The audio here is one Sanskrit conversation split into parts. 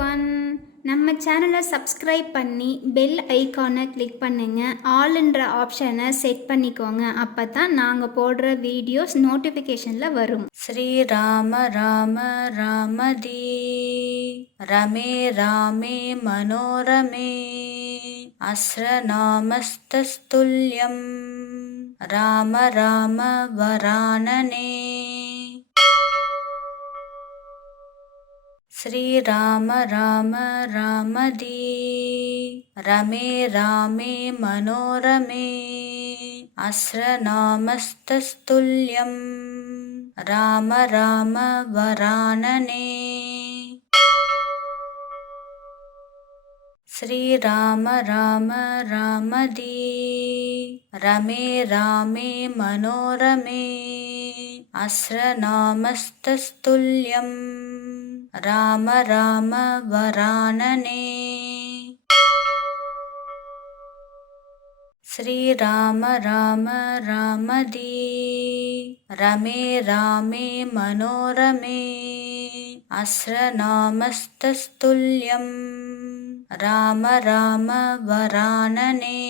எவ்ரிஒன். நம்ம சேனலை சப்ஸ்கிரைப் பண்ணி பெல் ஐக்கானை கிளிக் பண்ணுங்க. ஆல்ன்ற ஆப்ஷனை செட் பண்ணிக்கோங்க. அப்போ தான் நாங்கள் போடுற வீடியோஸ் நோட்டிஃபிகேஷனில் வரும். श्रीराम राम रामदी रमे रामे मनोरमे अस्रनामस्तस्तुल्यं राम राम वरानने। श्रीराम राम रामदी रमे रामे मनोरमे अस्रनामस्तस्तुल्यं राम राम वरानने। श्रीराम राम रामदी रमे रामे मनोरमे अस्रनामस्तस्तुल्यं राम राम वरानने। श्रीराम राम रामदी रमे रामे मनोरमे अस्रनामस्तस्तुल्यं राम राम वरानने।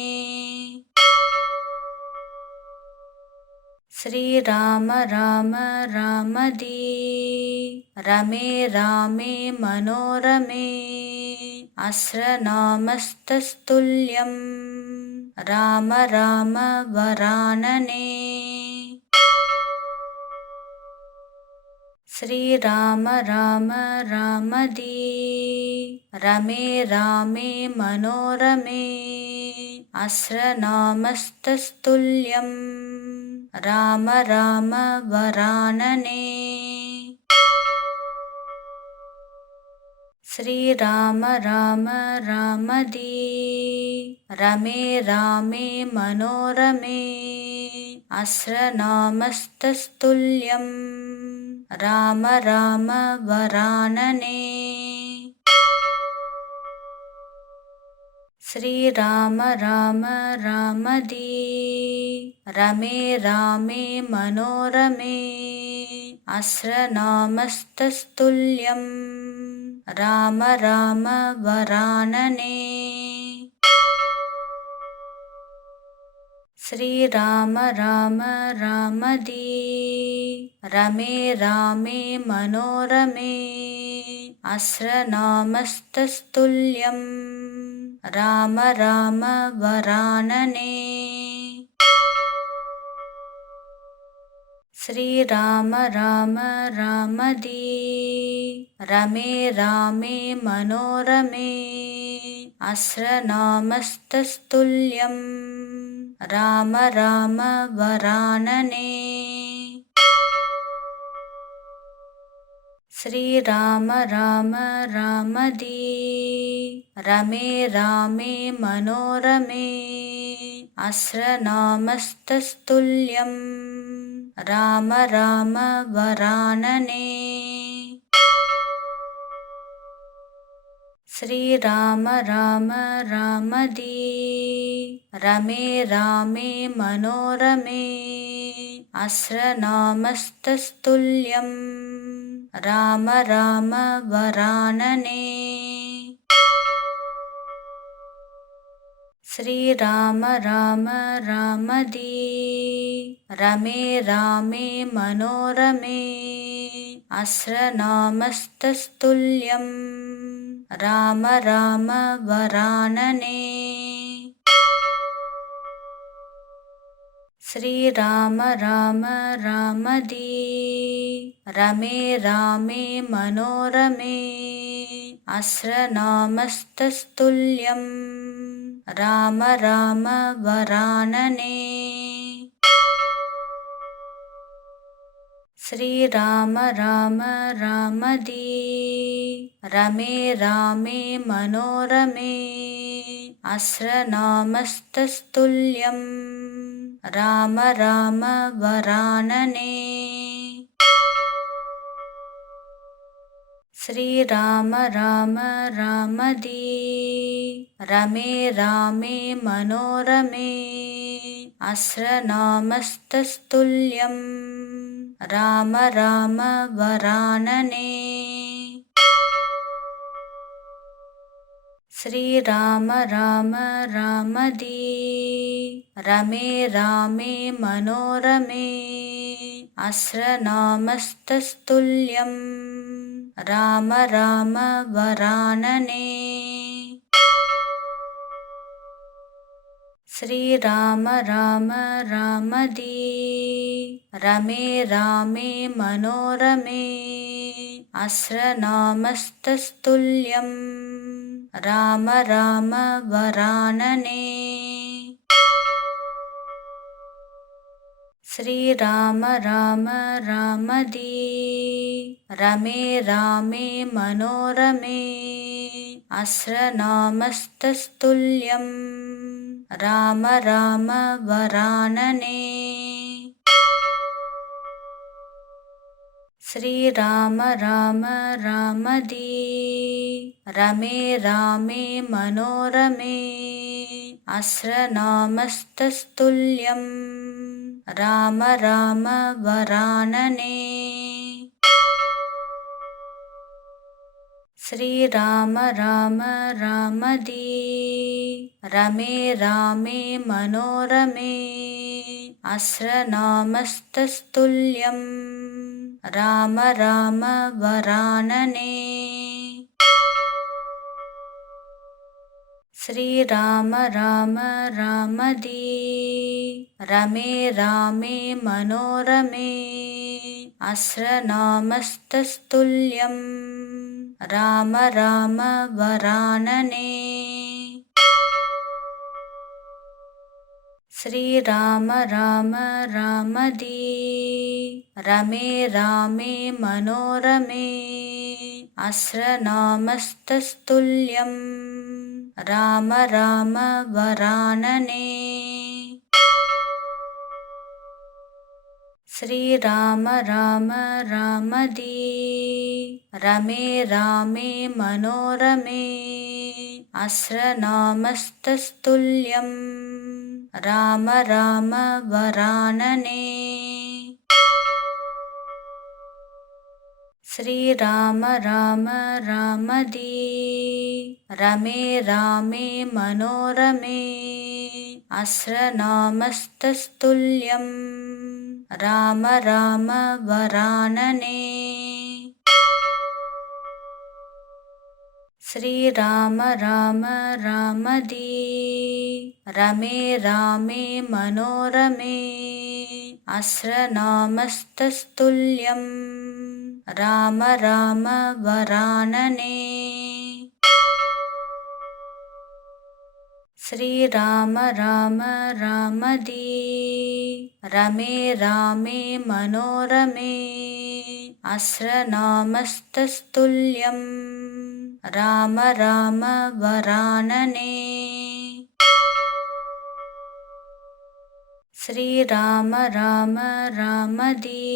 श्रीराम राम रामदी रमे रामे मनोरमे अस्रनामस्तस्तुल्यं राम राम वरानने। श्रीराम राम रामदी रमे रामे मनोरमे अस्रनामस्तस्तुल्यं राम राम वरानने। श्रीराम राम रामदी रमे रामे मनोरमे अस्रनामस्तस्तुल्यं राम राम वरानने। श्रीराम राम रामदी रमे रामे मनोरमे अस्रनामस्तस्तुल्यं राम राम वरानने। श्रीराम राम रामदी रमे रामे मनोरमे अस्रनामस्तस्तुल्यं राम राम वरानने। श्रीराम राम रामदी रमे रामे मनोरमे अस्रनामस्तस्तुल्यं राम राम वरानने। श्रीराम राम रामदी रमे रामे मनोरमे अस्रनामस्तस्तुल्यं राम राम वरानने। श्रीराम राम रामदी रमे रामे मनोरमे अस्रनामस्तस्तुल्यं राम राम वरानने। श्रीराम राम रामदी रमे रामे मनोरमे अस्रनामस्तस्तुल्यं राम राम वरानने। श्रीराम राम रामदी रमे रामे मनोरमे अस्रनामस्तस्तुल्यं राम राम वरानने। श्रीराम राम रामदी रमे रामे मनोरमे अस्रनामस्तस्तुल्यं राम राम वरानने। श्रीराम राम रामदी रमे रामे मनोरमे अस्रनामस्तस्तुल्यं राम राम वरानने। श्रीराम राम रामदी रमे रामे मनोरमे अस्रनामस्तस्तुल्यं राम राम वरानने। श्रीराम राम रामदी रमे रामे मनोरमे अस्रनामस्तस्तुल्यं राम राम वरानने। श्रीराम राम रामदी रमे रामे मनोरमे अस्रनामस्तस्तुल्यं राम राम वरानने। श्रीराम राम रामदी रमे रामे मनोरमे अस्रनामस्तस्तुल्यं राम राम वरानने। श्रीराम राम रामदी रमे रामे मनोरमे अस्रनामस्तस्तुल्यं राम राम वरानने। श्रीराम राम रामदी रमे रामे मनोरमे अस्रनामस्तस्तुल्यं राम राम वरानने। श्रीराम राम रामदी रमे रामे मनोरमे अस्रनामस्तस्तुल्यं राम राम वरानने। श्रीराम राम रामदी रमे रामे मनोरमे अस्रनामस्तस्तुल्यं राम राम वरानने। श्रीराम राम रामदी रमे रामे मनोरमे अस्रनामस्तस्तुल्यं राम राम वरानने। श्रीराम राम रामदी रमे रामे मनोरमे अस्रनामस्तस्तुल्यं राम राम वरानने। श्रीराम राम रामदी रमे रामे मनोरमे अस्रनामस्तस्तुल्यं राम राम वरानने। श्रीराम राम रामदी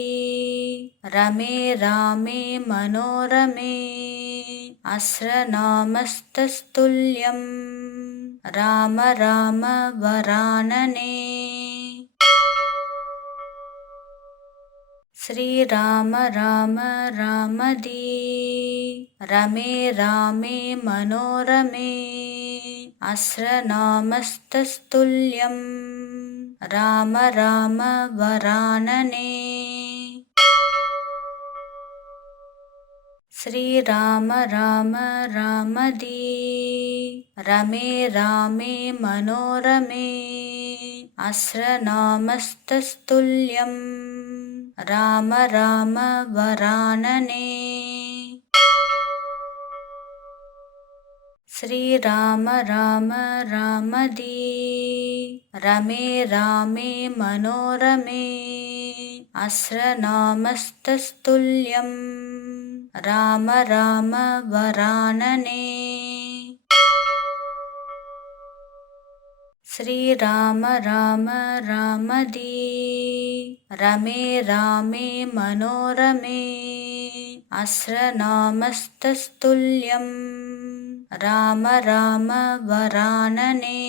रमे रामे मनोरमे अस्रनामस्तस्तुल्यं राम राम वरानने। श्रीराम राम रामदी रमे रामे मनोरमे अस्रनामस्तस्तुल्यं राम राम वरानने। श्रीराम राम रामदी रमे रामे मनोरमे अस्रनामस्तस्तुल्यं राम राम वरानने। श्रीराम राम रामदी रमे रामे मनोरमे अस्रनामस्तस्तुल्यं राम राम वरानने। श्रीराम राम रामदी रमे रामे मनोरमे अस्रनामस्तस्तुल्यं राम राम वरानने।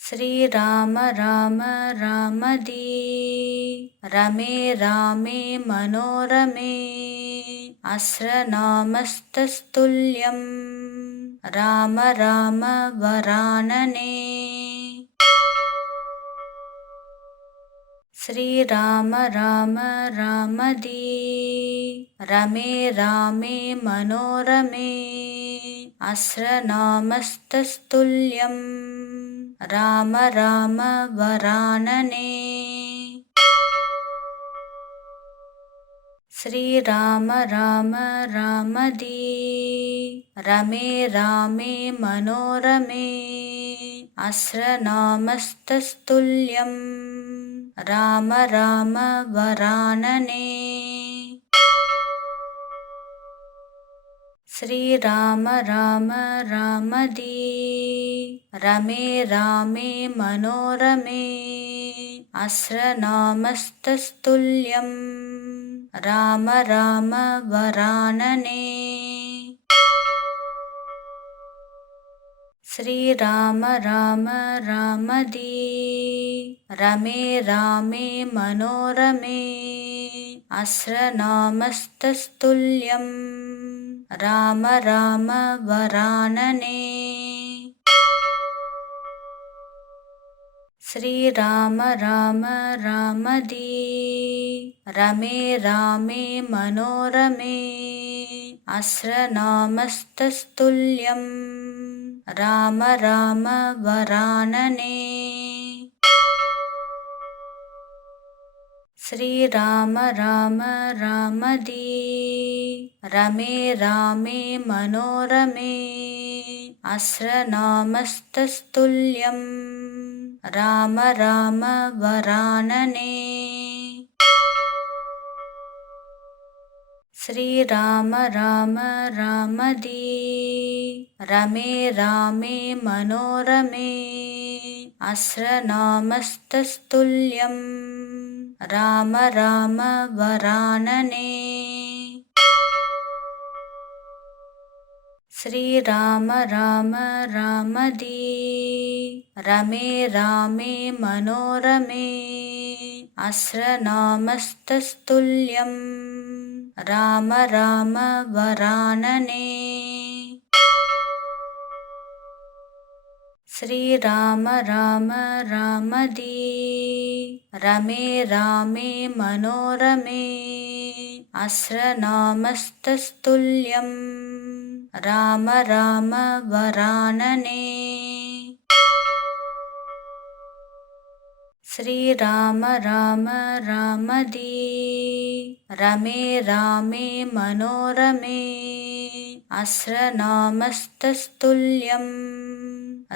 श्रीराम राम रामदी रमे रामे मनोरमे अस्रनामस्तस्तुल्यं राम राम वरानने। श्रीराम राम रामदी रमे रामे मनोरमे अस्रनामस्तस्तुल्यं राम राम वरानने। श्रीराम राम रामदी रमे रामे मनोरमे अस्रनामस्तस्तुल्यं राम राम वरानने। श्रीराम राम रामदी रमे रामे मनोरमे अस्रनामस्तस्तुल्यं राम राम वरानने। श्रीराम राम रामदी रमे रामे मनोरमे अस्रनामस्तस्तुल्यं राम राम वरानने। श्रीराम राम रामदी रमे रामे मनोरमे अस्रनामस्तस्तुल्यं राम राम वरानने। श्रीराम राम रामदी रमे रामे मनोरमे अस्रनामस्तस्तुल्यं राम राम वरानने। श्रीराम राम रामदी रमे रामे मनोरमे अस्रनामस्तस्तुल्यं राम राम वरानने। श्रीराम राम रामदी रमे रामे मनोरमे अस्रनामस्तस्तुल्यं राम राम वरानने। श्रीराम राम रामदी रमे रामे मनोरमे अस्रनामस्तस्तुल्यं राम राम वरानने। श्रीराम राम रामदी रमे रामे मनोरमे अस्रनामस्तस्तुल्यं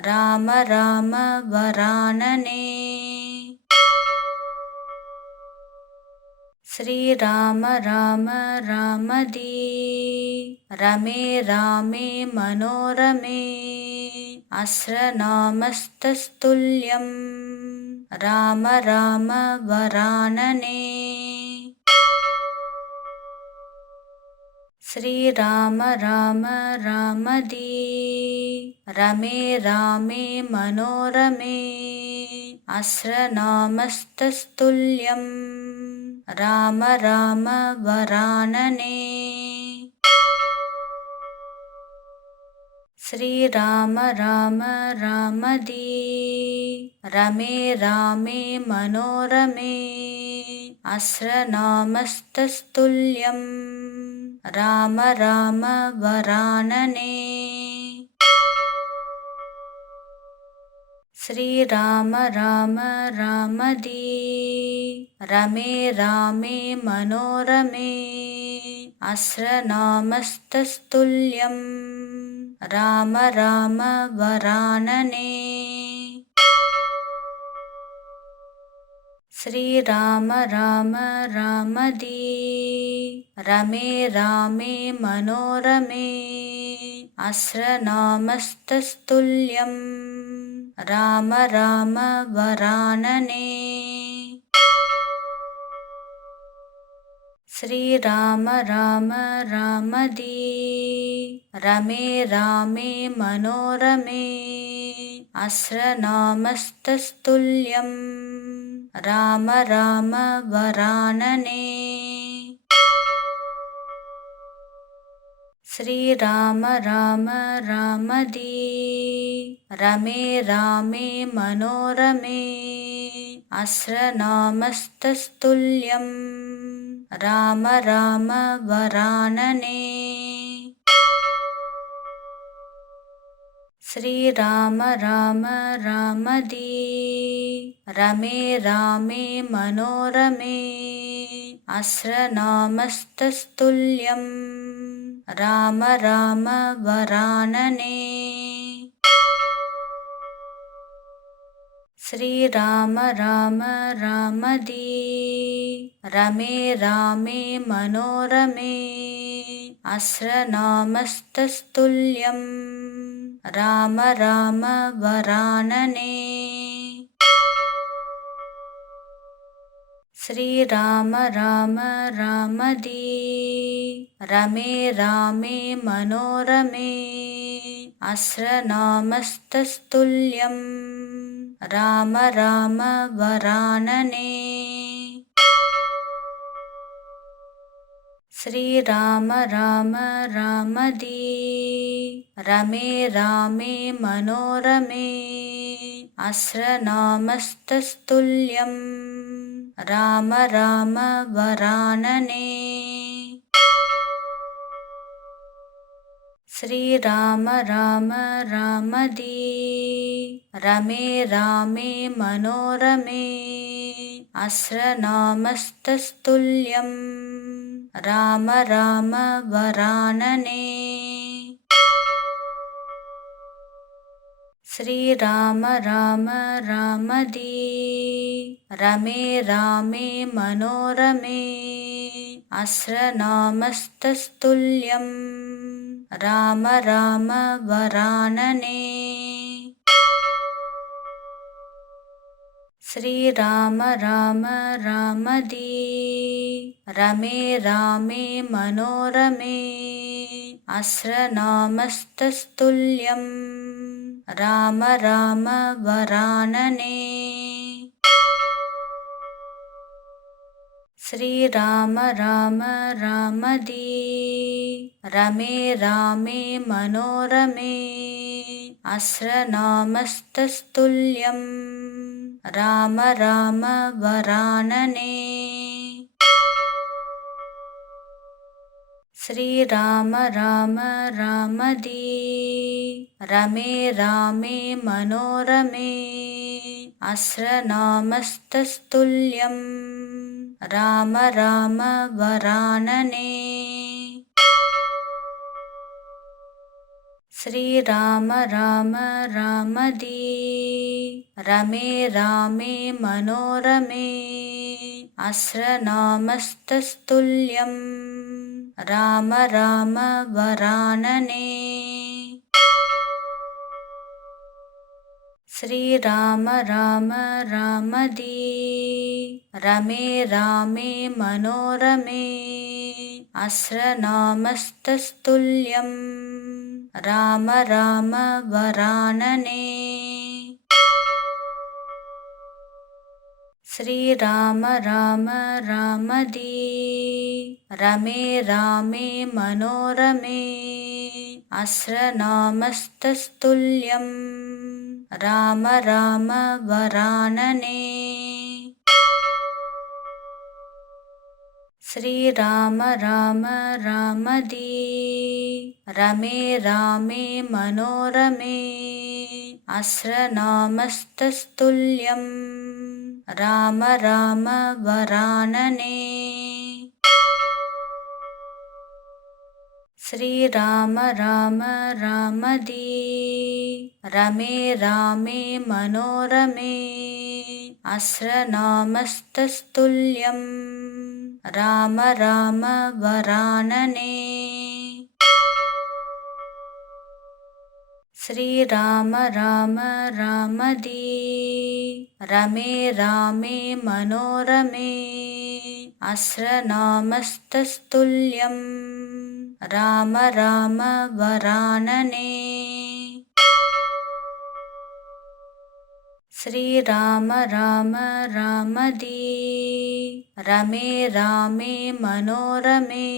राम राम वरानने। श्रीराम राम रामदी रमे रामे मनोरमे अस्रनामस्तस्तुल्यं राम राम वरानने। श्रीराम राम रामदी रमे रामे मनोरमे अस्रनामस्तस्तुल्यं राम राम वरानने। श्रीराम राम रामदी रमे रामे मनोरमे अस्रनामस्तस्तुल्यं राम राम वरानने। श्रीराम राम रामदी रमे रामे मनोरमे अस्रनामस्तस्तुल्यं राम राम वरानने। श्रीराम राम रामदी रमे रामे मनोरमे अस्रनामस्तस्तुल्यं राम राम वरानने। श्रीराम राम रामदी रमे रामे मनोरमे अस्रनामस्तस्तुल्यं राम राम वरानने। श्रीराम राम रामदी रमे रामे मनोरमे अस्रनामस्तस्तुल्यं राम राम वरानने। श्रीराम राम रामदी रमे रामे मनोरमे अस्रनामस्तस्तुल्यं राम राम वरानने। श्रीराम राम रामदी रमे रामे मनोरमे अस्रनामस्तस्तुल्यं राम राम वरानने। श्रीराम राम रामदी रमे रामे मनोरमे अस्रनामस्तस्तुल्यं राम राम वरानने। श्रीराम राम रामदी रमे रामे मनोरमे अस्रनामस्तस्तुल्यं राम राम वरानने। श्रीराम राम रामदी रमे रामे मनोरमे अस्रनामस्तस्तुल्यं राम राम वरानने। श्रीराम राम रामदी रमे रामे मनोरमे अस्रनामस्तस्तुल्यं राम राम वरानने। श्रीराम राम रामदी रमे रामे मनोरमे अस्रनामस्तस्तुल्यं राम राम वरानने। श्रीराम राम रामदी रमे रामे मनोरमे अस्रनामस्तस्तुल्यं राम राम वरानने। श्रीराम राम रामदी रमे रामे मनोरमे अस्रनामस्तस्तुल्यं राम राम वरानने। श्रीराम राम रामदी रमे रामे मनोरमे अस्रनामस्तस्तुल्यं राम राम वरानने। श्रीराम राम रामदी रमे रामे मनोरमे अस्रनामस्तस्तुल्यं राम राम वरानने। श्रीराम राम रामदी रमे रामे मनोरमे अस्रनामस्तस्तुल्यं राम राम वरानने। श्रीराम राम रामदी रमे रामे मनोरमे अस्रनामस्तस्तुल्यं राम राम वरानने। श्रीराम राम रामदी रमे रामे मनोरमे अस्रनामस्तस्तुल्यं राम राम वरानने। श्रीराम राम रामदी रमे रामे मनोरमे अस्रनामस्तस्तुल्यं राम राम वरानने। श्रीराम राम रामदी रमे रामे मनोरमे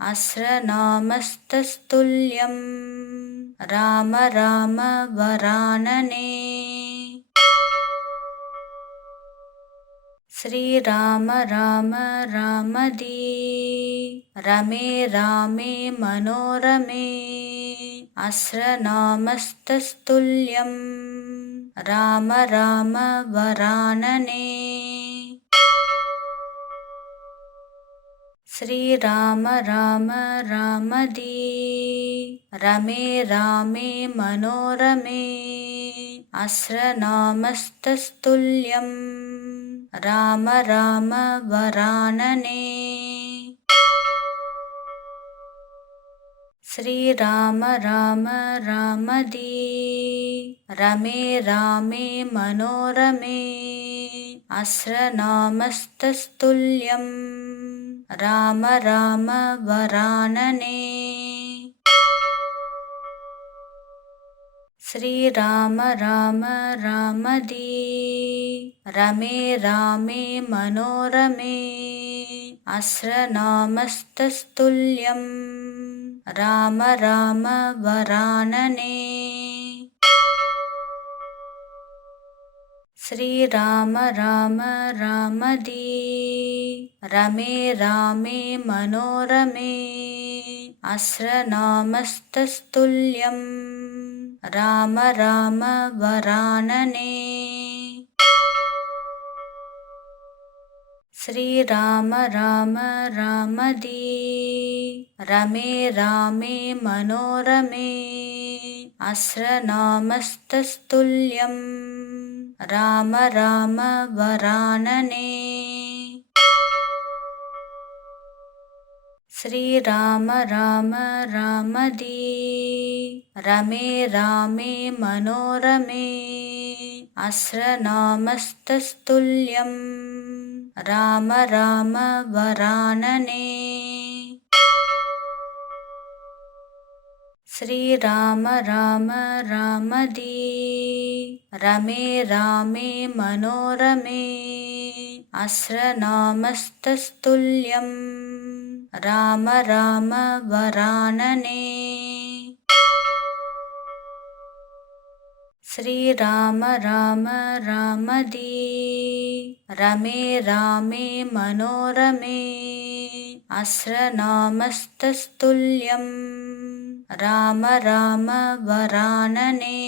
अस्रनामस्तस्तुल्यं राम राम वरानने। श्रीराम राम रामदी रमे रामे मनोरमे अस्रनामस्तस्तुल्यं राम राम वरानने। श्रीराम राम रामदी रमे रामे मनोरमे अस्रनामस्तस्तुल्यं राम राम वरानने। श्रीराम राम रामदी रमे रामे मनोरमे अस्रनामस्तस्तुल्यं राम राम वरानने। श्रीराम राम रामदी रमे रामे मनोरमे अस्रनामस्तस्तुल्यं राम राम वरानने। श्रीराम राम रामदी रमे रामे मनोरमे अस्रनामस्तस्तुल्यं राम राम वरानने। श्रीराम राम रामदी रमे रामे मनोरमे अस्रनामस्तस्तुल्यं राम राम वरानने। श्रीराम राम रामदी रमे रामे मनोरमे अस्रनामस्तस्तुल्यं राम राम वरानने। श्रीराम राम रामदी रमे रामे मनोरमे अस्रनामस्तस्तुल्यं राम राम वरानने। श्रीराम राम रामदी रमे रामे मनोरमे अस्रनामस्तस्तुल्यं राम राम वरानने।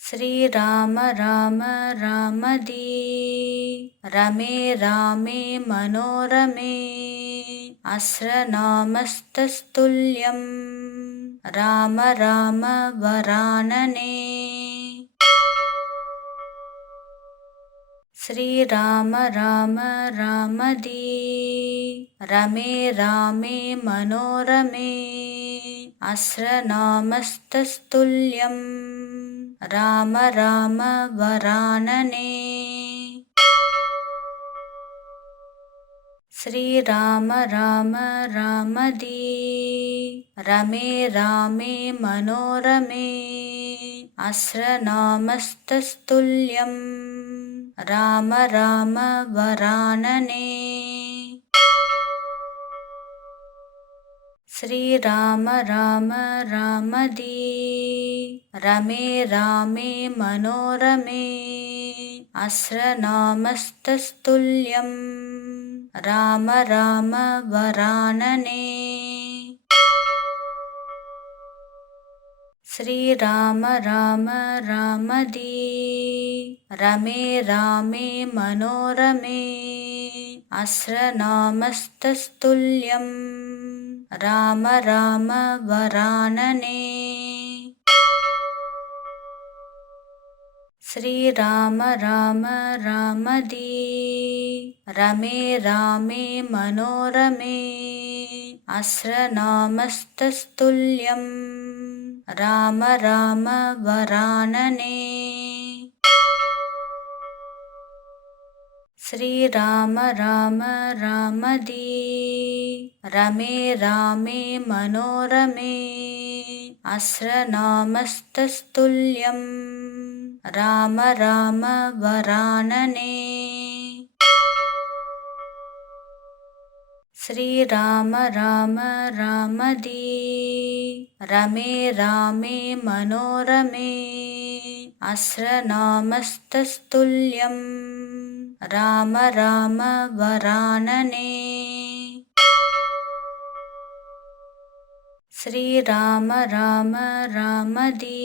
श्रीराम राम रामदी रमे रामे मनोरमे अस्रनामस्तस्तुल्यं राम राम वरानने। श्रीराम राम रामदी रमे रामे मनोरमे अस्रनामस्तस्तुल्यं राम राम वरानने। श्रीराम राम रामदी रमे रामे मनोरमे अस्रनामस्तस्तुल्यं राम राम वरानने। श्रीराम राम रामदी रमे रामे मनोरमे अस्रनामस्तस्तुल्यं राम राम वरानने। श्रीराम राम रामदी रमे रामे मनोरमे अस्रनामस्तस्तुल्यं राम राम वरानने। श्रीराम राम रामदी रमे रामे मनोरमे अस्रनामस्तस्तुल्यं राम राम वरानने। श्रीराम राम रामदी रमे रामे मनोरमे अस्रनामस्तस्तुल्यं राम राम वरानने। श्रीराम राम रामदी रमे रामे मनोरमे अस्रनामस्तस्तुल्यं राम राम वरानने। श्रीराम राम रामदी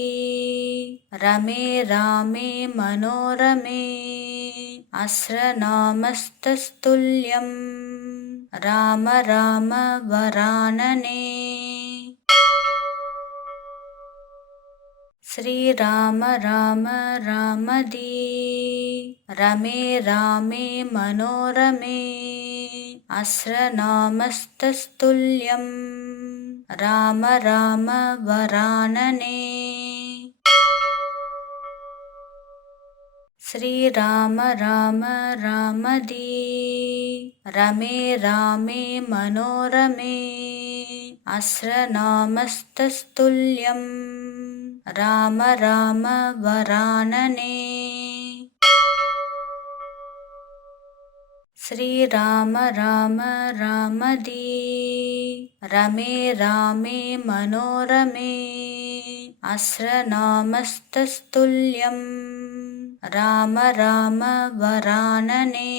रमे रामे मनोरमे अस्रनामस्तस्तुल्यं राम राम वरानने। श्रीराम राम रामदी रमे रामे मनोरमे अस्रनामस्तस्तुल्यं राम राम वरानने। श्रीराम राम रामदी रमे रामे मनोरमे अस्रनामस्तस्तुल्यं राम राम वरानने। श्रीराम राम रामदी रमे रामे मनोरमे अस्रनामस्तस्तुल्यं राम राम वरानने।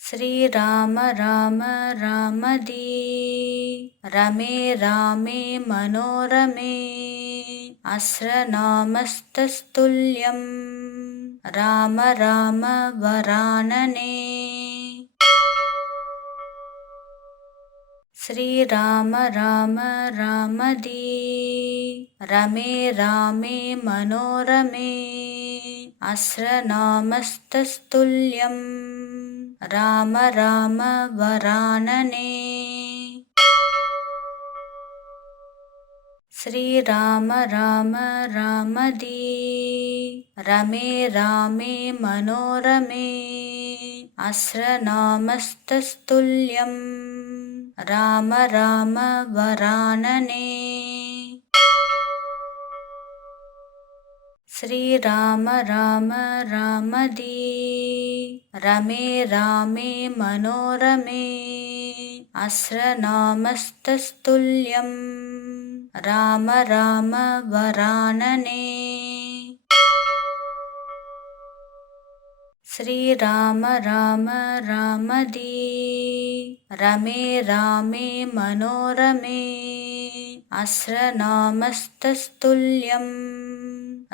श्रीराम राम रामदी रमे रामे मनोरमे अस्रनामस्तस्तुल्यं राम राम वरानने। श्रीराम राम रामदी रमे रामे मनोरमे अस्रनामस्तस्तुल्यं राम राम वरानने। श्रीराम राम रामदी रमे रामे मनोरमे अस्रनामस्तस्तुल्यं राम राम वरानने। श्रीराम राम रामदी रमे रामे मनोरमे अस्रनामस्तस्तुल्यं राम राम वरानने। श्रीराम राम रामदी रमे रामे मनोरमे अस्रनामस्तस्तुल्यं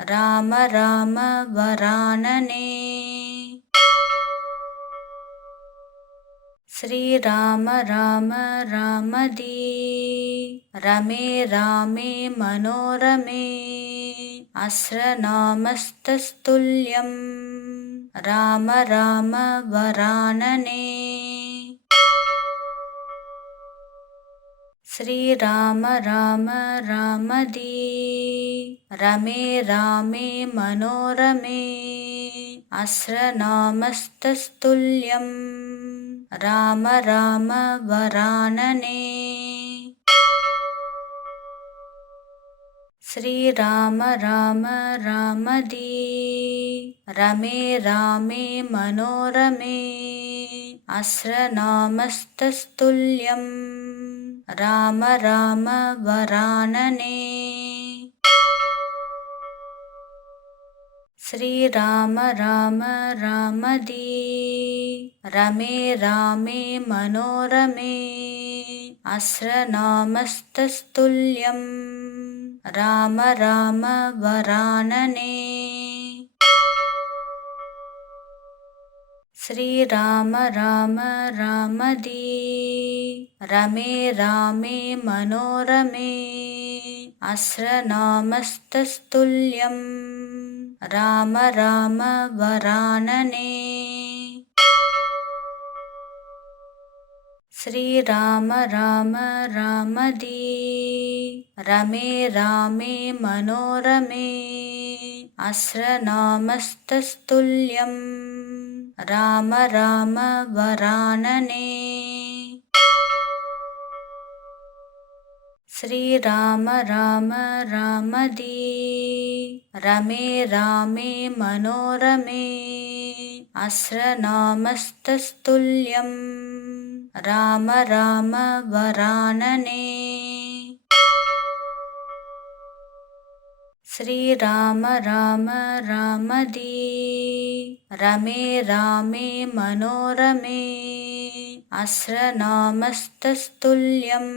राम राम वरानने। श्रीराम राम रामदी रमे रामे मनोरमे अस्रनामस्तस्तुल्यं राम राम वरानने। श्रीराम राम रामदी रमे रामे मनोरमे अस्रनामस्तस्तुल्यं राम राम वरानने। श्रीराम राम रामदी रमे रामे मनोरमे अस्रनामस्तस्तुल्यं राम राम वरानने। श्रीराम राम रामदी रमे रामे मनोरमे अस्रनामस्तस्तुल्यं राम राम वरानने। श्रीराम राम रामदी रमे रामे मनोरमे अस्रनामस्तस्तुल्यं राम राम वरानने। श्रीराम राम रामदी रमे रामे मनोरमे अस्रनामस्तस्तुल्यं राम राम वरानने। श्रीराम राम रामदी रमे रामे मनोरमे अस्रनामस्तस्तुल्यं राम राम वरानने। श्रीराम राम रामदी रमे रामे मनोरमे अस्रनामस्तस्तुल्यं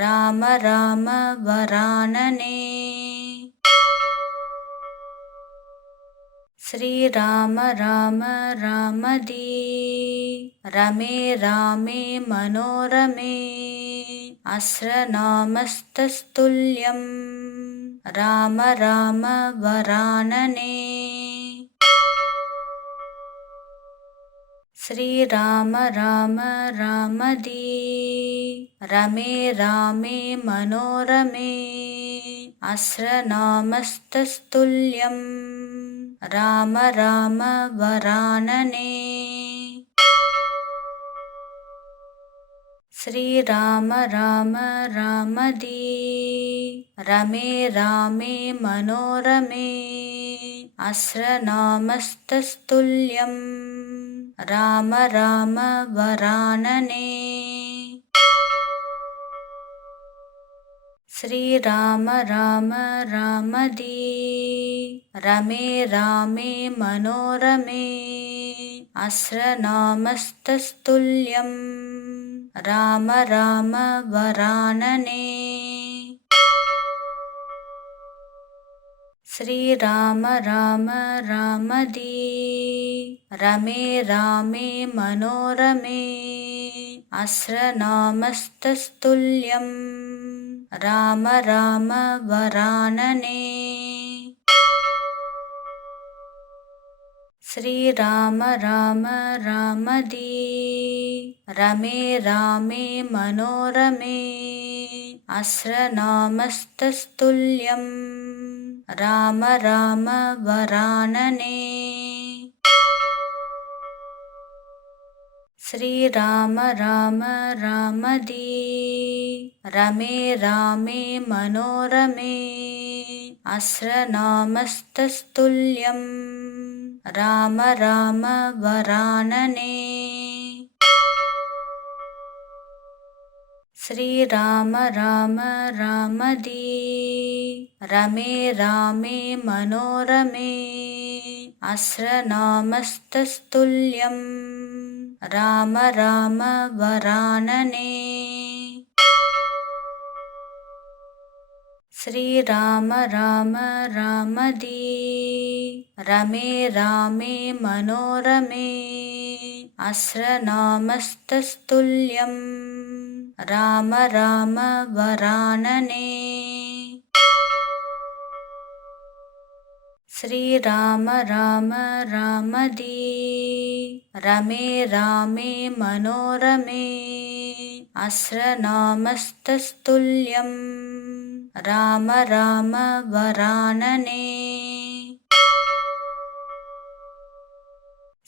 राम राम वरानने। श्रीराम राम रामदी रमे रामे मनोरमे अस्रनामस्तस्तुल्यं राम राम वरानने। श्रीराम राम रामदी रमे रामे मनोरमे अस्रनामस्तस्तुल्यं राम राम वरानने। श्रीराम राम रामदी रमे रामे मनोरमे अस्रनामस्तस्तुल्यं राम राम वरानने। श्रीराम राम रामदी रमे रामे मनोरमे अस्रनामस्तस्तुल्यं राम राम वरानने। श्रीराम राम रामदी रमे रामे मनोरमे अस्रनामस्तस्तुल्यं राम राम वरानने। श्रीराम राम रामदी रमे रामे मनोरमे अस्रनामस्तस्तुल्यं राम राम वरानने। श्रीराम राम रामदी रमे रामे मनोरमे अस्रनामस्तस्तुल्यं राम राम वरानने। श्रीराम राम रामदी रमे रामे मनोरमे अस्रनामस्तस्तुल्यं राम राम वरानने। श्रीराम राम रामदी रमे रामे मनोरमे अस्रनामस्तस्तुल्यं राम राम वरानने। श्रीराम राम रामदी रमे रामे मनोरमे अस्रनामस्तस्तुल्यं राम राम वरानने।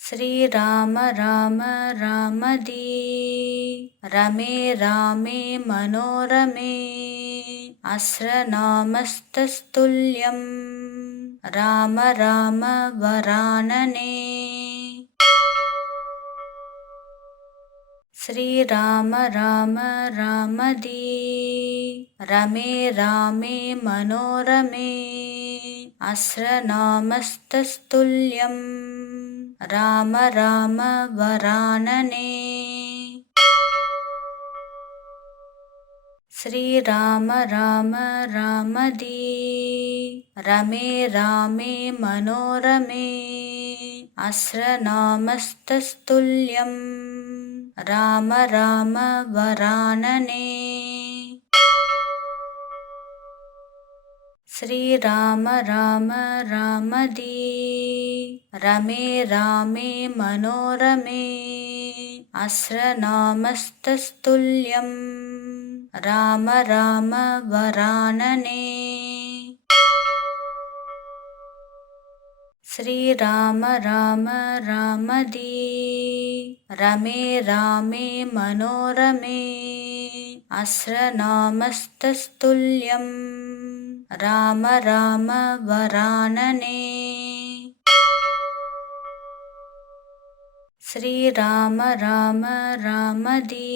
श्रीराम राम रामदी रमे रामे मनोरमे अस्रनामस्तस्तुल्यं राम राम वरानने। श्रीराम राम रामदी रमे रामे मनोरमे अस्रनामस्तस्तुल्यं राम राम वरानने। श्रीराम राम रामदी रमे रामे मनोरमे अस्रनामस्तस्तुल्यं राम राम वरानने। श्रीराम राम रामदी रमे रामे मनोरमे अस्रनामस्तस्तुल्यं राम राम वरानने। श्रीराम राम रामदी रमे रामे मनोरमे अस्रनामस्तस्तुल्यं राम राम वरानने। श्रीराम राम रामदी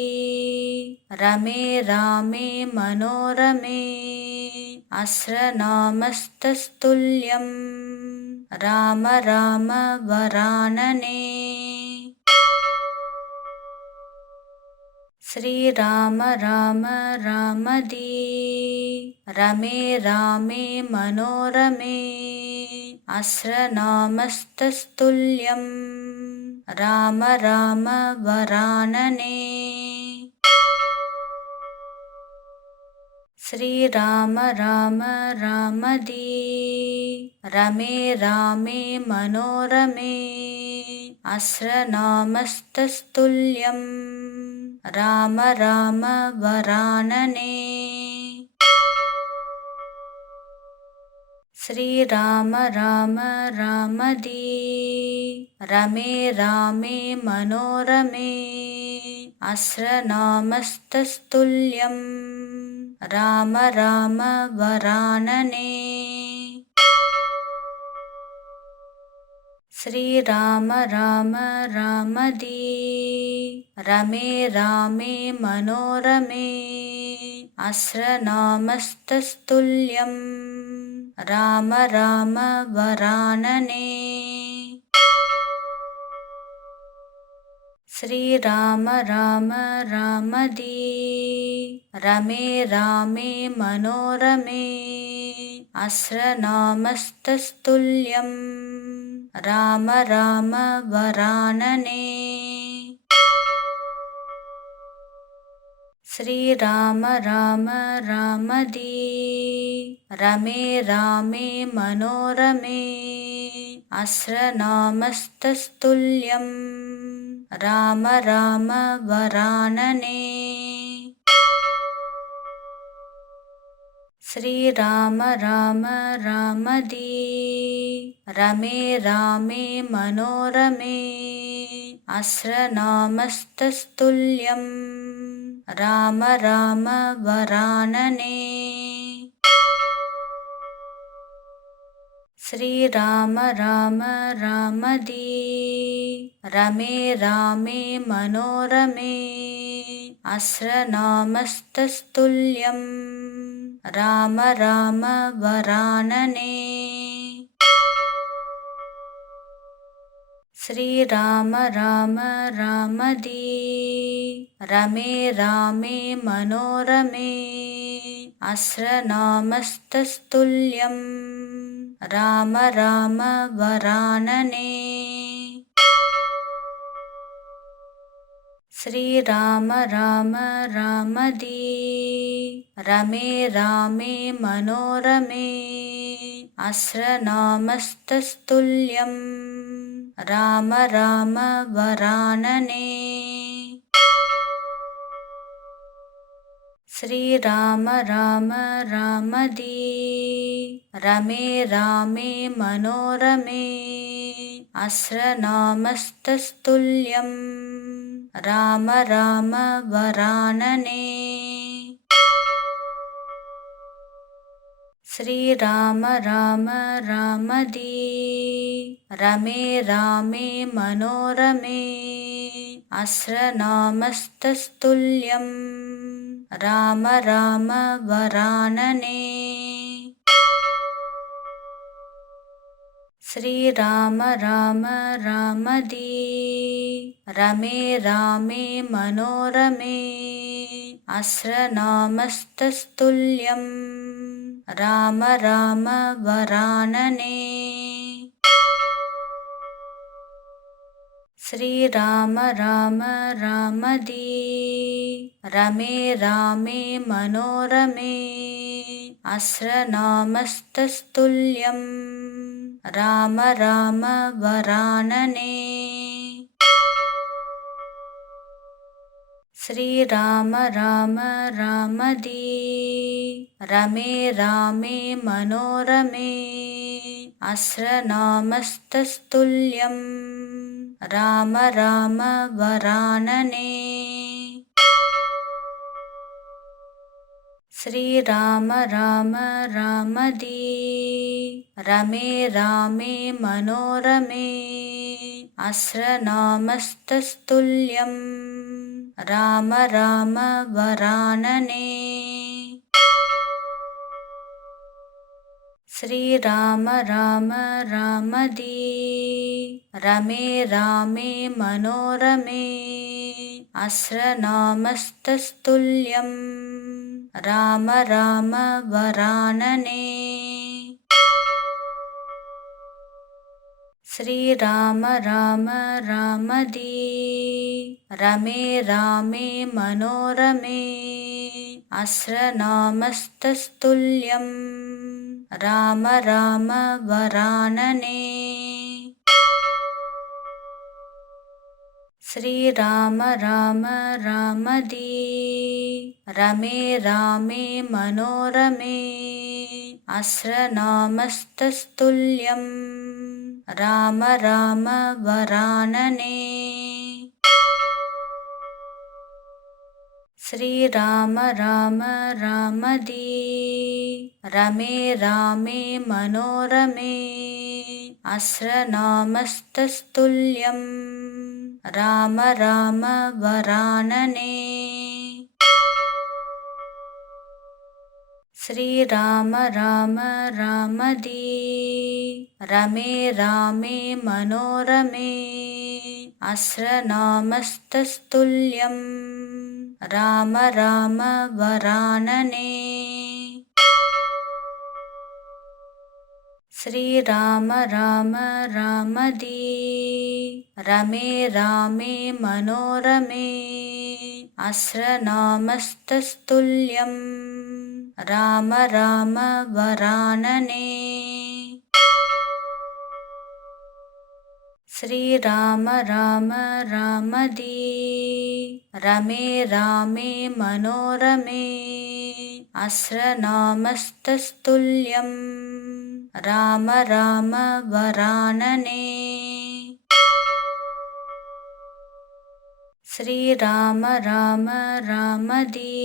रमे रामे मनोरमे अस्रनामस्तस्तुल्यं राम राम वरानने श्रीराम राम रामदी रमे रामे मनोरमे अस्रनामस्तस्तुल्यं राम राम वरानने श्रीराम राम रामदी रमे रामे मनोरमे अस्रनामस्तस्तुल्यं राम राम वरानने श्रीराम राम रामदी रमे रामे मनोरमे अस्रनामस्तस्तुल्यं राम राम वरानने श्रीराम राम रामदी रमे रामे मनोरमे अस्रनामस्तस्तुल्यं राम राम वरानने श्रीराम राम रामदी रमे रामे मनोरमे अस्रनामस्तस्तुल्यं राम राम वरानने श्रीराम राम रामदी रमे रामे मनोरमे अस्रनामस्तस्तुल्यं राम राम वरानने श्रीराम राम रामदी रमे रामे मनोरमे अस्रनामस्तस्तुल्यं राम राम वरानने श्रीराम राम रामदी रमे रामे मनोरमे अस्रनामस्तस्तुल्यं राम राम वरानने श्रीराम राम रामदी रमे रामे मनोरमे अस्रनामस्तस्तुल्यं राम राम वरानने श्रीराम राम रामदी रमे रामे मनोरमे अस्रनामस्तस्तुल्यं राम राम वरानने श्रीराम राम रामदी रमे रामे मनोरमे अस्रनामस्तस्तुल्यं राम राम वरानने श्रीराम राम रामदी रमे रामे मनोरमे अस्रनामस्तस्तुल्यं राम राम वरानने श्रीराम राम रामदी रमे रामे मनोरमे अस्रनामस्तस्तुल्यं राम राम वरानने श्रीराम राम रामदी रमे रामे मनोरमे अस्रनामस्तस्तुल्यं राम राम वरानने श्रीराम राम रामदी रमे रामे मनोरमे अस्रनामस्तस्तुल्यं राम राम वरानने श्रीराम राम रामदी रमे रामे मनोरमे अस्रनामस्तस्तुल्यं राम राम वरानने। श्रीराम राम रामदी रमे रामे मनोरमे अस्रनामस्तस्तुल्यं राम राम वरानने। श्रीराम राम रामदी रमे रामे मनोरमे अस्रनामस्तस्तुल्यं राम राम वरानने। श्रीराम राम रामदी रमे रामे मनोरमे अस्रनामस्तस्तुल्यं राम राम वरानने। श्रीराम राम रामदी रमे रामे मनोरमे अस्रनामस्तस्तुल्यं राम राम वरानने। श्रीराम राम रामदी रमे रामे मनोरमे अस्रनामस्तस्तुल्यं राम राम वरानने। श्रीराम राम रामदी रमे रामे मनोरमे अस्रनामस्तस्तुल्यं राम राम वरानने। श्रीराम राम रामदी रमे रामे मनोरमे अस्रनामस्तस्तुल्यं राम राम वरानने। श्रीराम राम रामदी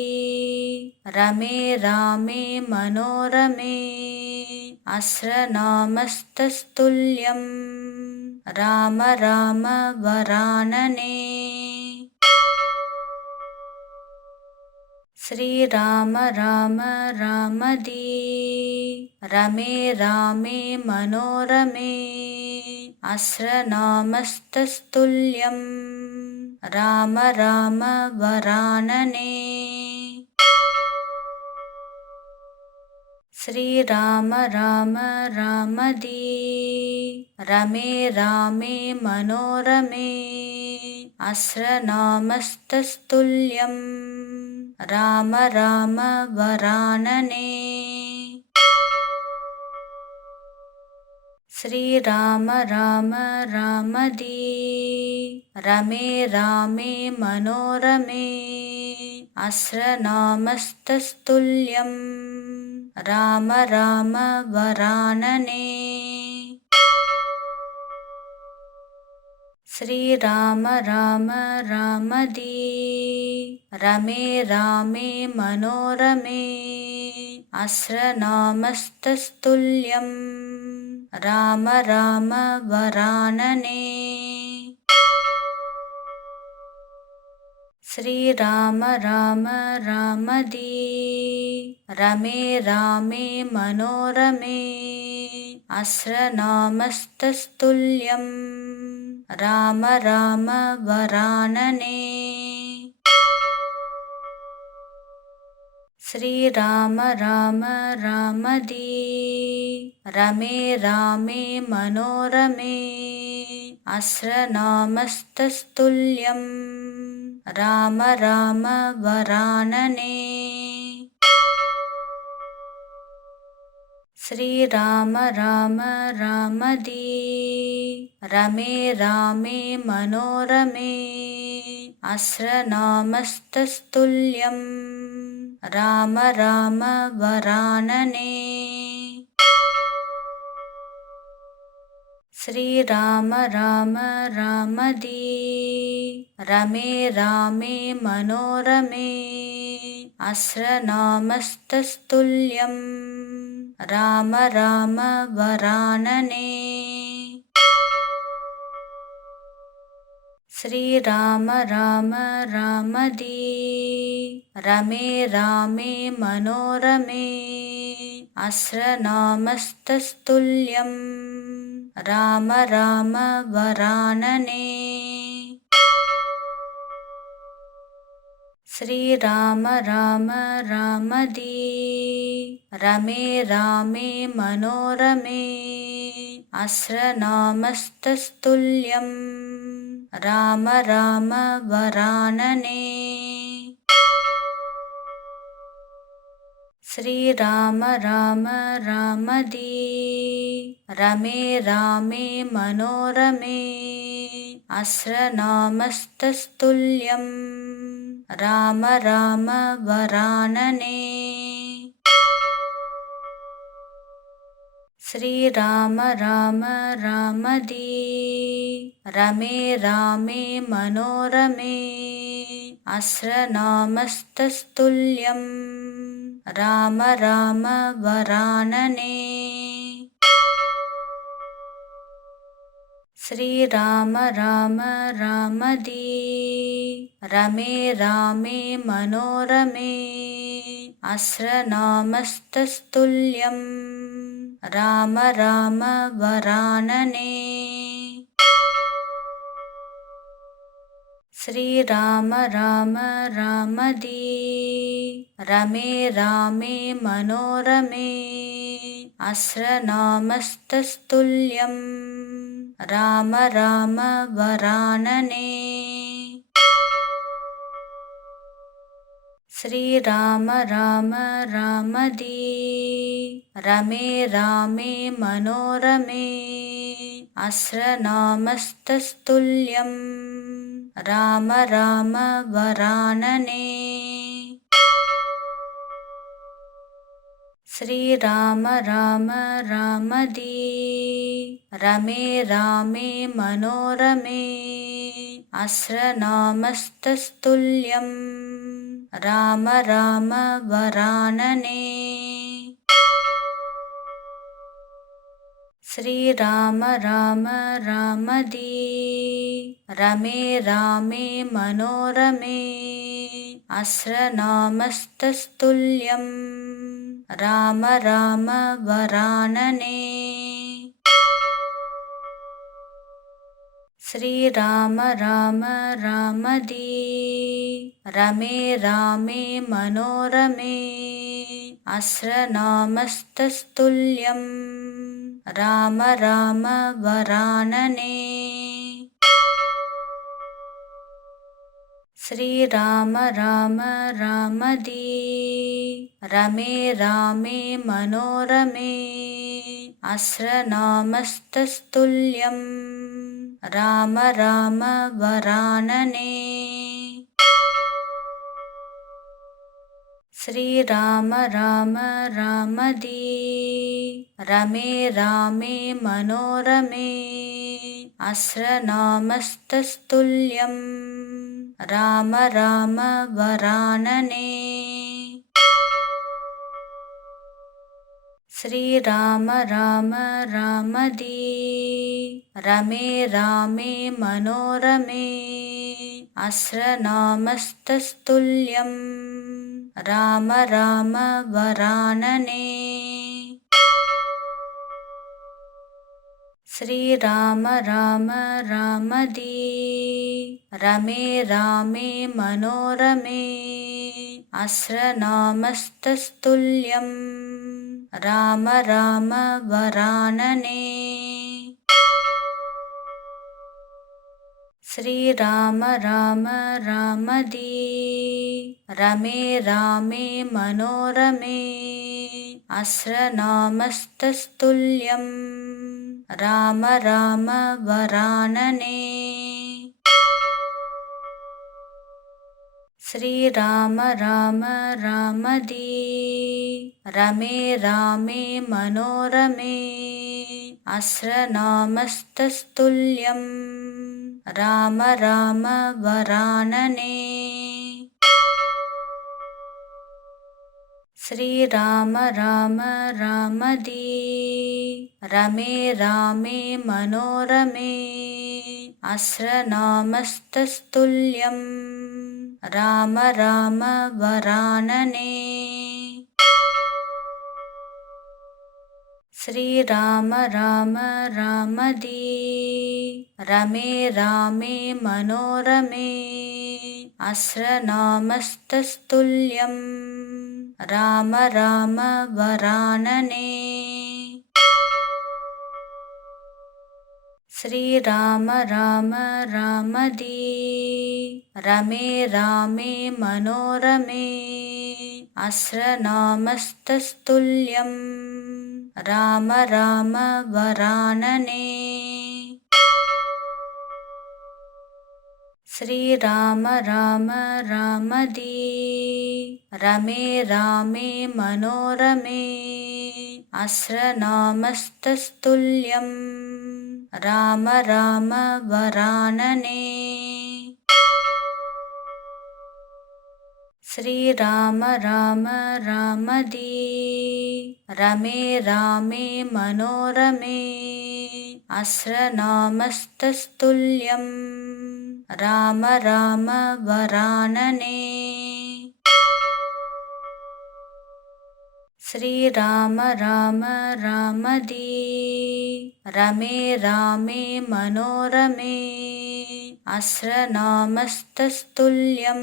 रमे रामे मनोरमे अस्रनामस्तस्तुल्यं राम राम वरानने। श्रीराम राम रामदी रमे रामे मनोरमे अस्रनामस्तस्तुल्यं राम राम वरानने। श्रीराम राम रामदी रमे रामे मनोरमे अस्रनामस्तस्तुल्यं राम राम वरानने। श्रीराम राम रामदी रमे रामे मनोरमे अस्रनामस्तस्तुल्यं राम राम वरानने। श्रीराम राम रामदी रमे रामे मनोरमे अस्रनामस्तस्तुल्यं राम राम वरानने। श्रीराम राम रामदी रमे रामे मनोरमे अस्रनामस्तस्तुल्यं राम राम वरानने। श्रीराम राम रामदी रमे रामे मनोरमे अस्रनामस्तस्तुल्यं राम राम वरानने। श्रीराम राम रामदी रमे रामे मनोरमे अस्रनामस्तस्तुल्यं राम राम वरानने। श्रीराम राम रामदी रमे रामे मनोरमे अस्रनामस्तस्तुल्यं राम राम वरानने। श्रीराम राम रामदी रमे रामे मनोरमे अस्रनामस्तस्तुल्यं राम राम वरानने। श्रीराम राम रामदी रमे रामे मनोरमे अस्रनामस्तस्तुल्यं राम राम वरानने। श्रीराम राम रामदी रमे रामे मनोरमे अस्रनामस्तस्तुल्यं राम राम वरानने। श्रीराम राम रामदी रमे रामे मनोरमे अस्रनामस्तस्तुल्यं राम राम वरानने। श्रीराम राम रामदी रमे रामे मनोरमे अस्रनामस्तस्तुल्यं राम राम वरानने। श्रीराम राम रामदी रमे रामे मनोरमे अस्रनामस्तस्तुल्यं राम राम वरानने। श्रीराम राम रामदी रमे रामे मनोरमे अस्रनामस्तस्तुल्यं राम राम वरानने। श्रीराम राम रामदी रमे रामे मनोरमे अस्रनामस्तस्तुल्यं राम राम वरानने। श्रीराम राम रामदी रमे रामे मनोरमे अस्रनामस्तस्तुल्यं राम राम वरानने। श्रीराम राम रामदी रमे रामे मनोरमे अस्रनामस्तस्तुल्यं राम राम वरानने। श्रीराम राम रामदी रमे रामे मनोरमे अस्रनामस्तस्तुल्यं राम राम वरानने। श्रीराम राम रामदी रमे रामे मनोरमे अस्रनामस्तस्तुल्यं राम राम वरानने। श्रीराम राम रामदी रमे रामे मनोरमे अस्रनामस्तस्तुल्यं राम राम वरानने। श्रीराम राम रामदी रमे रामे मनोरमे अस्रनामस्तस्तुल्यं राम राम वरानने। श्रीराम राम रामदी रमे रामे मनोरमे अस्रनामस्तस्तुल्यं राम राम वरानने। श्रीराम राम रामदी रमे रामे मनोरमे अस्रनामस्तस्तुल्यं राम राम वरानने। श्रीराम राम रामदी रमे रामे मनोरमे अस्रनामस्तस्तुल्यं राम राम वरानने। श्रीराम राम रामदी रमे रामे मनोरमे अस्रनामस्तस्तुल्यं राम राम वरानने। श्रीराम राम रामदी रमे रामे मनोरमे अस्रनामस्तस्तुल्यं राम राम वरानने। श्रीराम राम रामदी रमे रामे मनोरमे अस्रनामस्तस्तुल्यं राम राम वरानने। श्रीराम राम रामदी रमे रामे मनोरमे अस्रनामस्तस्तुल्यं राम राम वरानने। श्रीराम राम रामदी रमे रामे मनोरमे अस्रनामस्तस्तुल्यं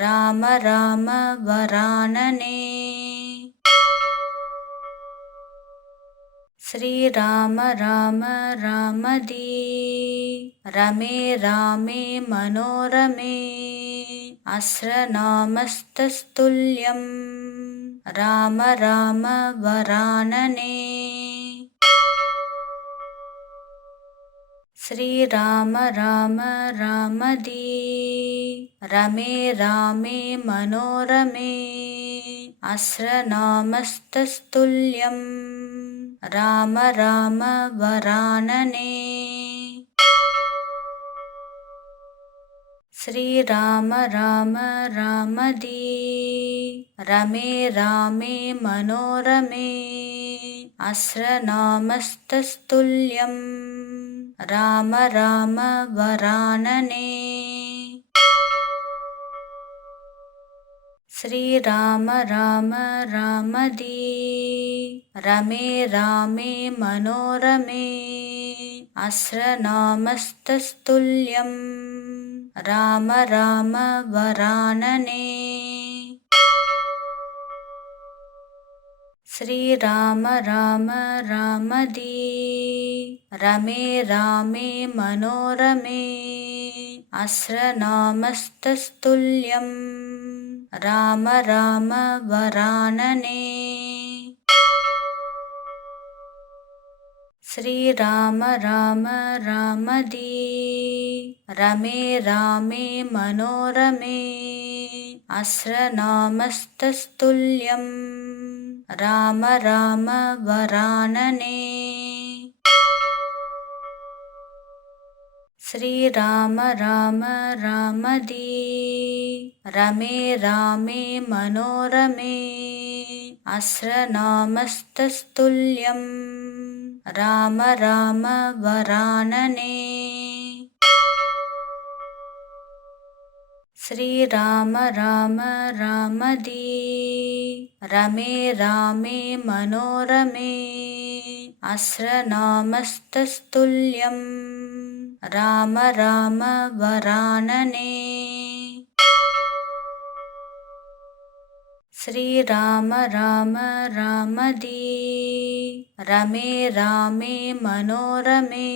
राम राम वरानने। श्रीराम राम रामदी रमे रामे मनोरमे अस्रनामस्तस्तुल्यं राम राम वरानने। श्रीराम राम रामदी रमे रामे मनोरमे अस्रनामस्तस्तुल्यं राम राम वरानने। श्रीराम राम रामदी रमे रामे मनोरमे अस्रनामस्तस्तुल्यं राम राम वरानने। श्रीराम राम रामदी रमे रामे मनोरमे अस्रनामस्तस्तुल्यं राम राम वरानने। श्रीराम राम रामदी रमे रामे मनोरमे अस्रनामस्तस्तुल्यं राम राम वरानने। श्रीराम राम रामदी रमे रामे मनोरमे अस्रनामस्तस्तुल्यं राम राम वरानने। श्रीराम राम रामदी रमे रामे मनोरमे अस्रनामस्तस्तुल्यं राम राम वरानने। श्रीराम राम रामदी रमे रामे मनोरमे अस्रनामस्तस्तुल्यं राम राम वरानने। श्रीराम राम रामदी रमे रामे मनोरमे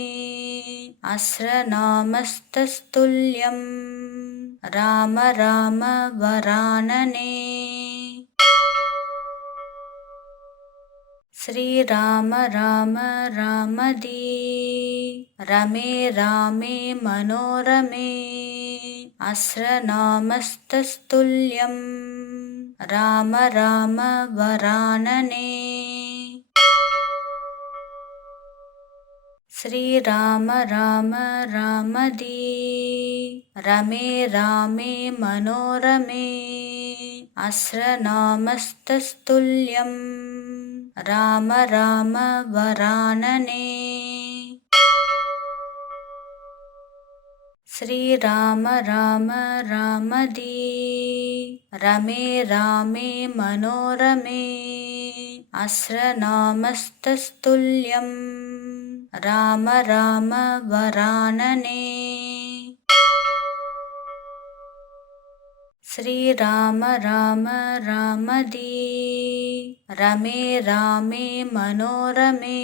अस्रनामस्तस्तुल्यं राम राम वरानने। श्रीराम राम रामदी रमे रामे मनोरमे अस्रनामस्तस्तुल्यं राम राम वरानने। श्रीराम राम रामदी रमे रामे मनोरमे अस्रनामस्तस्तुल्यं राम राम वरानने। श्रीराम राम रामदी रमे रामे मनोरमे अस्रनामस्तस्तुल्यं राम राम वरानने। श्रीराम राम रामदी रमे रामे मनोरमे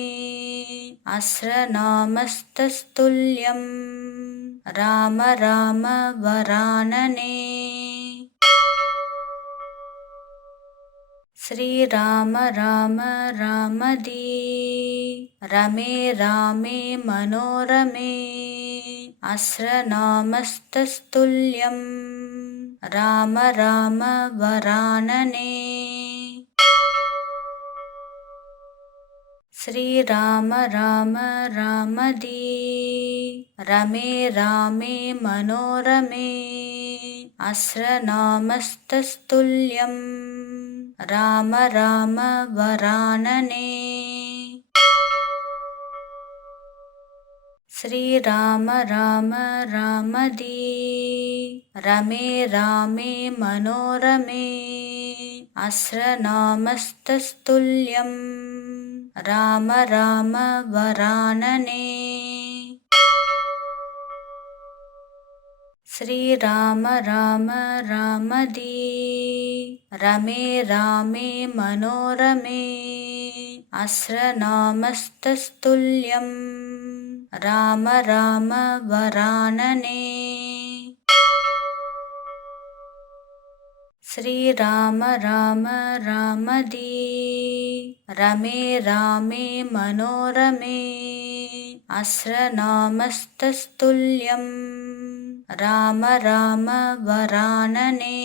अस्रनामस्तस्तुल्यं राम राम वरानने। श्रीराम राम रामदी रमे रामे मनोरमे अस्रनामस्तस्तुल्यं राम राम वरानने। श्रीराम राम रामदी रमे रामे मनोरमे अस्रनामस्तस्तुल्यं राम राम वरानने। श्रीराम राम रामदी रमे रामे मनोरमे अस्रनामस्तस्तुल्यं राम राम वरानने। श्रीराम राम रामदी रमे रामे मनोरमे अस्रनामस्तस्तुल्यं राम राम वरानने। श्रीराम राम रामदी रमे रामे मनोरमे अस्रनामस्तस्तुल्यं राम राम वरानने।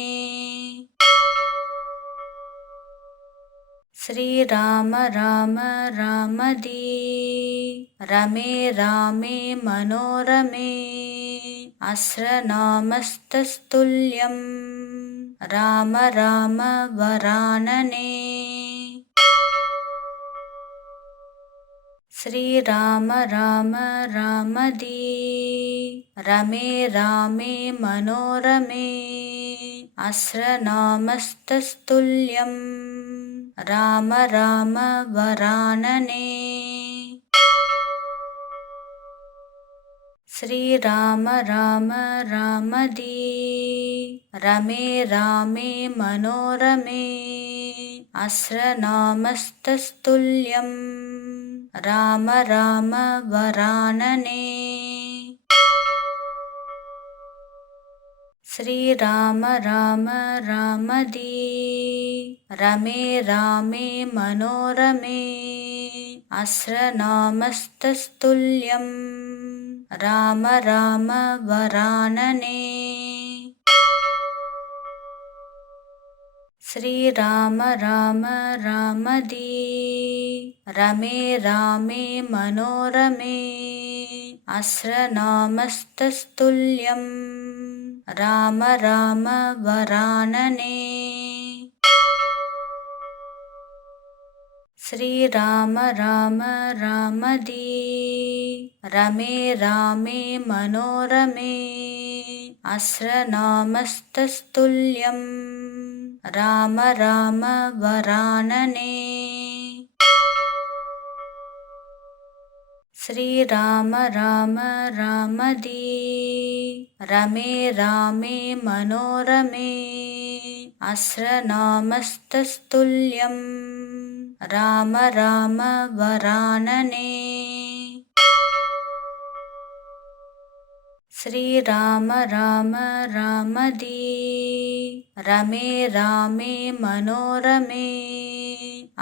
श्रीराम राम रामदी रमे रामे मनोरमे अस्रनामस्तस्तुल्यं राम राम वरानने। श्रीराम राम रामदी रमे रामे मनोरमे अस्रनामस्तस्तुल्यं राम राम वरानने। श्रीराम राम रामदी रमे रामे मनोरमे अस्रनामस्तस्तुल्यं राम राम वरानने। श्रीराम राम रामदी रमे रामे मनोरमे अस्रनामस्तस्तुल्यं राम राम वरानने। श्रीराम राम रामदी रमे रामे मनोरमे अस्रनामस्तस्तुल्यं राम राम वरानने। श्रीराम राम रामदी रमे रामे मनोरमे अस्रनामस्तस्तुल्यं राम राम वरानने। श्रीराम राम रामदी रमे रामे मनोरमे अस्रनामस्तस्तुल्यं राम राम वरानने। श्रीराम राम रामदी रमे रामे मनोरमे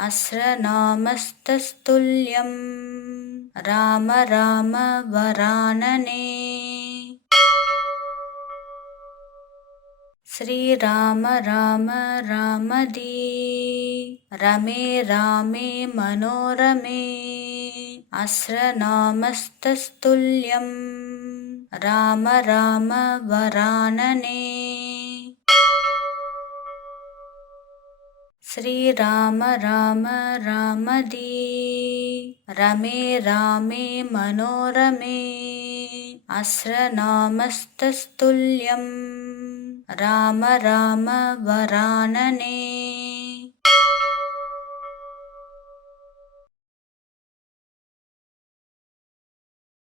अस्रनामस्तस्तुल्यं राम राम वरानने। श्रीराम राम रामदी रमे रामे मनोरमे अस्रनामस्तस्तुल्यं राम राम वरानने। శ్రీరామ రామ రామది రమే రామే మనోరమే అస్రనామస్తస్తుల్యం రామ రామ వరాననే